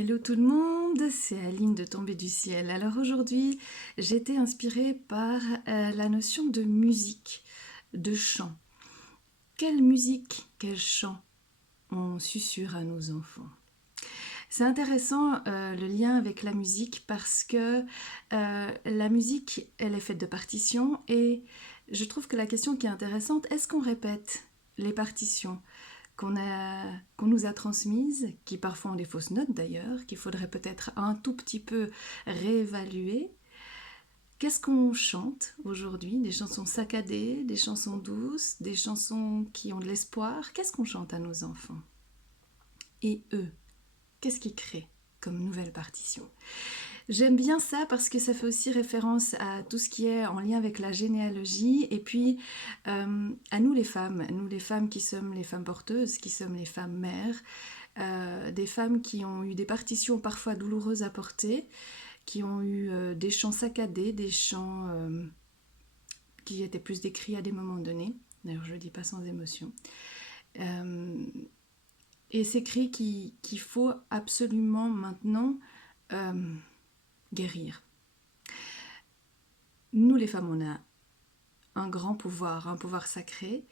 Hello tout le monde, c'est Aline de Tombée du ciel. Alors aujourd'hui, j'ai été inspirée par la notion de musique, de chant. Quelle musique, quel chant on susurre à nos enfants? C'est intéressant le lien avec la musique parce que la musique, elle est faite de partitions et je trouve que la question qui est intéressante, est-ce qu'on répète les partitions qu'on nous a transmises, qui parfois ont des fausses notes d'ailleurs, qu'il faudrait peut-être un tout petit peu réévaluer? Qu'est-ce qu'on chante aujourd'hui? Des chansons saccadées, des chansons douces, des chansons qui ont de l'espoir? Qu'est-ce qu'on chante à nos enfants? Et eux, qu'est-ce qu'ils créent comme nouvelle partition? J'aime bien ça parce que ça fait aussi référence à tout ce qui est en lien avec la généalogie et puis à nous les femmes qui sommes les femmes porteuses, qui sommes les femmes mères, des femmes qui ont eu des partitions parfois douloureuses à porter, qui ont eu des chants saccadés, des chants qui étaient plus décrits à des moments donnés. D'ailleurs, je ne le dis pas sans émotion. Et ces cris qu'il faut absolument maintenant guérir. Nous les femmes, on a un grand pouvoir, un pouvoir sacré,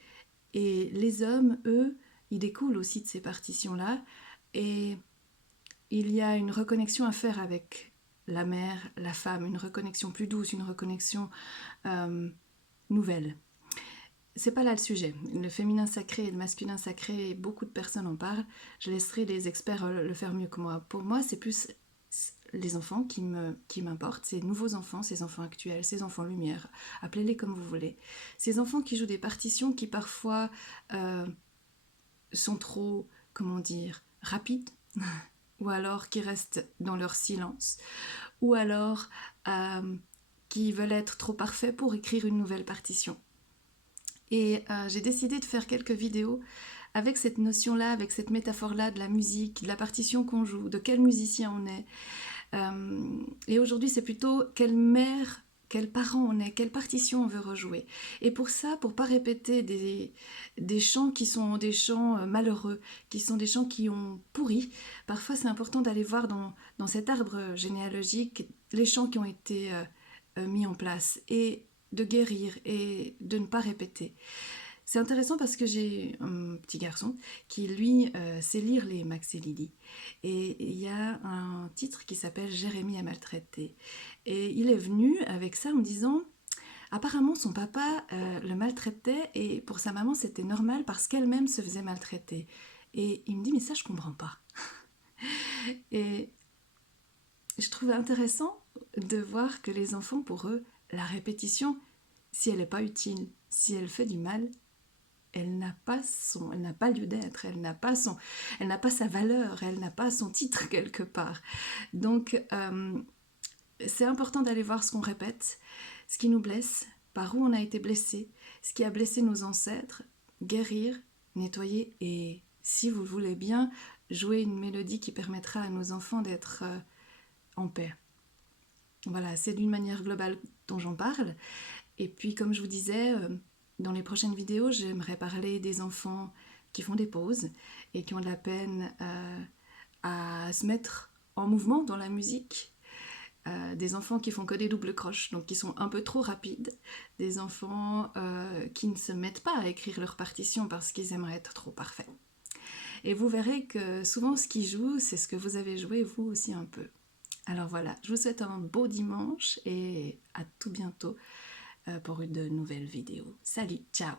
et les hommes, eux, ils découlent aussi de ces partitions-là, et il y a une reconnexion à faire avec la mère, la femme, une reconnexion plus douce, une reconnexion nouvelle. C'est pas là le sujet. Le féminin sacré et le masculin sacré, beaucoup de personnes en parlent. Je laisserai les experts le faire mieux que moi. Pour moi, c'est plus les enfants qui m'importent, ces nouveaux enfants, ces enfants actuels, ces enfants lumière, appelez-les comme vous voulez. Ces enfants qui jouent des partitions qui parfois sont trop, comment dire, rapides, ou alors qui restent dans leur silence, ou alors qui veulent être trop parfaits pour écrire une nouvelle partition. Et j'ai décidé de faire quelques vidéos avec cette notion-là, avec cette métaphore-là de la musique, de la partition qu'on joue, de quel musicien on est. Et aujourd'hui, c'est plutôt quelle mère, quels parents on est, quelle partition on veut rejouer. Et pour ça, pour pas répéter des chants qui sont des chants malheureux, qui sont des chants qui ont pourri, parfois c'est important d'aller voir dans cet arbre généalogique les chants qui ont été mis en place et de guérir et de ne pas répéter. C'est intéressant parce que j'ai un petit garçon qui, lui, sait lire les Max et Lily. Et il y a un titre qui s'appelle Jérémie est maltraité. Et il est venu avec ça en me disant, apparemment son papa le maltraitait et pour sa maman c'était normal parce qu'elle-même se faisait maltraiter. Et il me dit, mais ça je comprends pas. Et je trouve intéressant de voir que les enfants, pour eux, la répétition, si elle n'est pas utile, si elle fait du mal, elle n'a pas lieu d'être, elle n'a pas sa valeur, elle n'a pas son titre quelque part. Donc c'est important d'aller voir ce qu'on répète, ce qui nous blesse, par où on a été blessé, ce qui a blessé nos ancêtres, guérir, nettoyer et, si vous le voulez bien, jouer une mélodie qui permettra à nos enfants d'être en paix. Voilà, c'est d'une manière globale dont j'en parle. Et puis, comme je vous disais, dans les prochaines vidéos, j'aimerais parler des enfants qui font des pauses et qui ont de la peine à se mettre en mouvement dans la musique. Des enfants qui font que des doubles croches, donc qui sont un peu trop rapides. Des enfants qui ne se mettent pas à écrire leur partition parce qu'ils aimeraient être trop parfaits. Et vous verrez que souvent ce qu'ils jouent, c'est ce que vous avez joué vous aussi un peu. Alors voilà, je vous souhaite un beau dimanche et à tout bientôt pour une nouvelle vidéo. Salut, ciao!